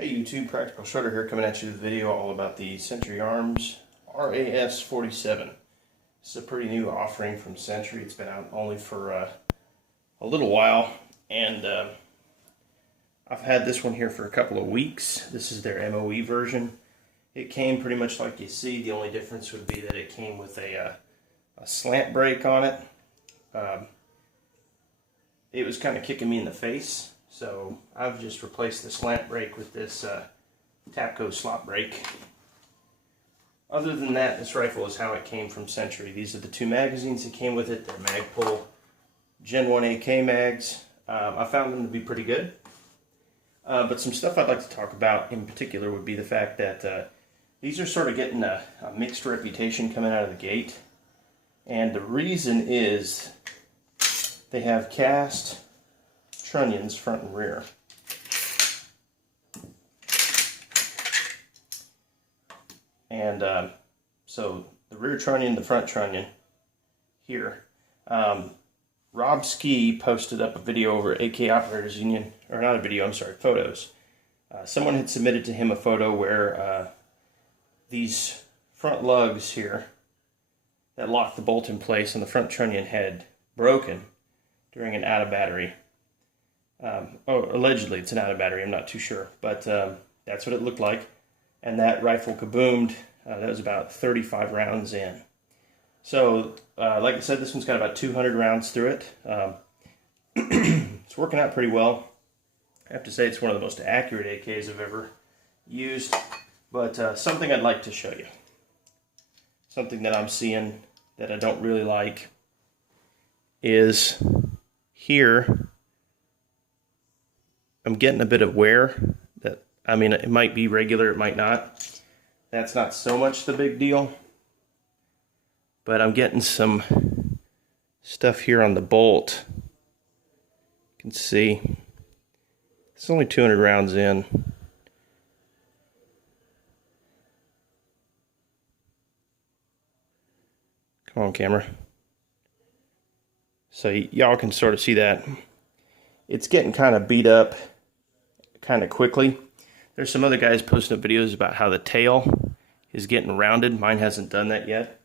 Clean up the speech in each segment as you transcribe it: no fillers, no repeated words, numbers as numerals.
Hey YouTube, Practical Shredder here, coming at you with a video all about the Century Arms RAS47. This is a pretty new offering from Century. It's been out only for a little while, and I've had this one here for a couple of weeks. This is their MOE version. It came pretty much like you see. The only difference would be that it came with a slant brake on it. It was kind of kicking me in the face. So I've just replaced the slant brake with this Tapco slot brake. Other than that, this rifle is how it came from Century. These are the two magazines that came with it. They're Magpul Gen 1 AK mags. I found them to be pretty good. But some stuff I'd like to talk about in particular would be the fact that these are sort of getting a mixed reputation coming out of the gate. And the reason is they have cast trunnions front and rear. And so the rear trunnion, the front trunnion here. Rob Ski posted up a video over AK Operators Union, or not a video, I'm sorry, photos. Someone had submitted to him a photo where these front lugs here that lock the bolt in place on the front trunnion had broken during an out of battery. Allegedly it's an out of battery, I'm not too sure, but that's what it looked like. And that rifle kaboomed. That was about 35 rounds in. So like I said, this one's got about 200 rounds through it. It's working out pretty well. I have to say it's one of the most accurate AKs I've ever used, but something I'd like to show you, something that I'm seeing that I don't really like, is here I'm getting a bit of wear. That, I mean, it might be regular, it might not. That's not so much the big deal. But I'm getting some stuff here on the bolt. You can see it's only 200 rounds in. Come on, camera. So y'all can sort of see that. It's getting kind of beat up kind of quickly. There's some other guys posting up videos about how the tail is getting rounded. Mine hasn't done that yet.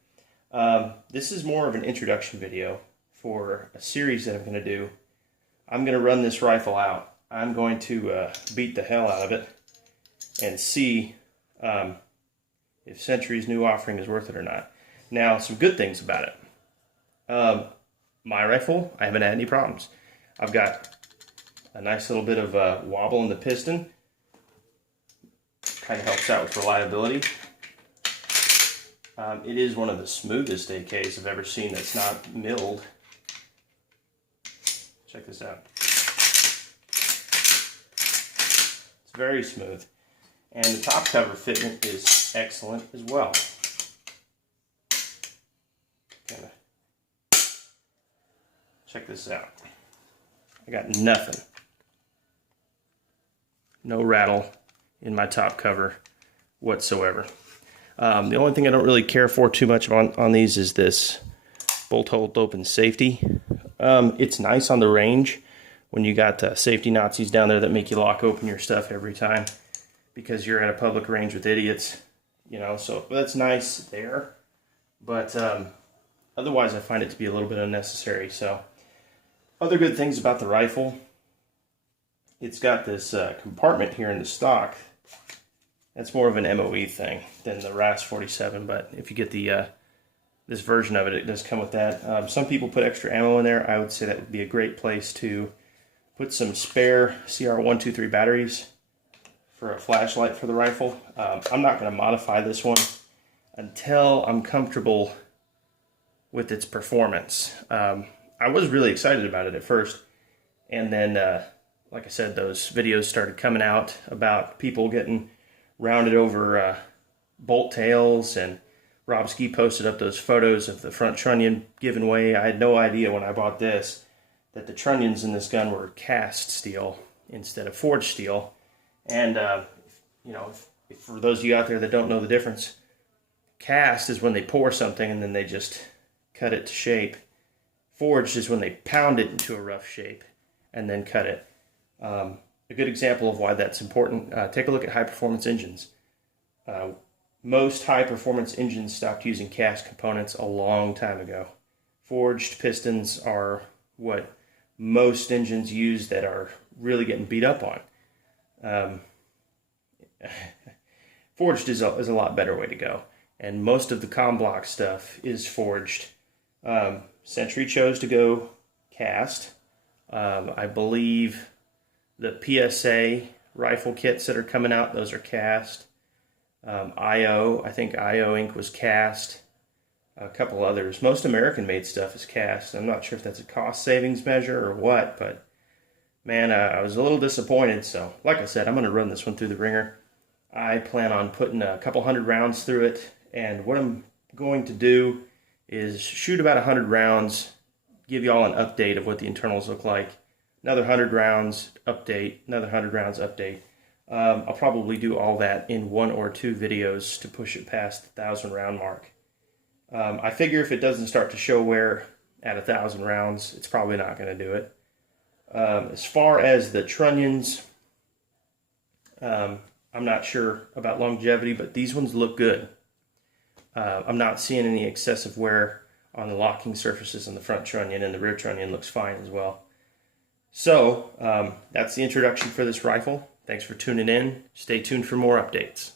This is more of an introduction video for a series that I'm going to do. I'm going to run this rifle out. I'm going to beat the hell out of it and see if Century's new offering is worth it or not. Now, some good things about it. My rifle, I haven't had any problems. I've got a nice little bit of wobble in the piston. Kind of helps out with reliability. It is one of the smoothest AKs I've ever seen that's not milled. Check this out. It's very smooth. And the top cover fitment is excellent as well. Check this out. I got nothing. No rattle in my top cover whatsoever. The only thing I don't really care for too much on these is this bolt hold open safety. It's nice on the range when you got safety Nazis down there that make you lock open your stuff every time because you're at a public range with idiots, you know, so that's nice there. But otherwise I find it to be a little bit unnecessary. So other good things about the rifle, it's got this compartment here in the stock. That's more of an MOE thing than the RAS47, but if you get the this version of it, it does come with that. Some people put extra ammo in there. I would say that would be a great place to put some spare CR123 batteries for a flashlight for the rifle. I'm not going to modify this one until I'm comfortable with its performance. I was really excited about it at first, and then, like I said, those videos started coming out about people getting rounded over bolt tails, and Rob Ski posted up those photos of the front trunnion giving way. I had no idea when I bought this that the trunnions in this gun were cast steel instead of forged steel. And, you know, if for those of you out there that don't know the difference, cast is when they pour something and then they just cut it to shape. Forged is when they pound it into a rough shape and then cut it. a good example of why that's important, take a look at high-performance engines. Most high-performance engines stopped using cast components a long time ago. Forged pistons are what most engines use that are really getting beat up on. Forged is a lot better way to go. And most of the comm block stuff is forged. Century chose to go cast. I believe the PSA rifle kits that are coming out, those are cast. I think IO Inc. was cast. A couple others. Most American-made stuff is cast. I'm not sure if that's a cost savings measure or what, but man, I was a little disappointed. So, like I said, I'm going to run this one through the ringer. I plan on putting a couple hundred rounds through it, and what I'm going to do is shoot about 100 rounds, give you all an update of what the internals look like. Another 100 rounds, update. Another 100 rounds, update. I'll probably do all that in 1 or 2 videos to push it past the 1,000 round mark. I figure if it doesn't start to show wear at 1,000 rounds, it's probably not going to do it. As far as the trunnions, I'm not sure about longevity, but these ones look good. I'm not seeing any excessive wear on the locking surfaces on the front trunnion, and the rear trunnion looks fine as well. So, that's the introduction for this rifle. Thanks for tuning in. Stay tuned for more updates.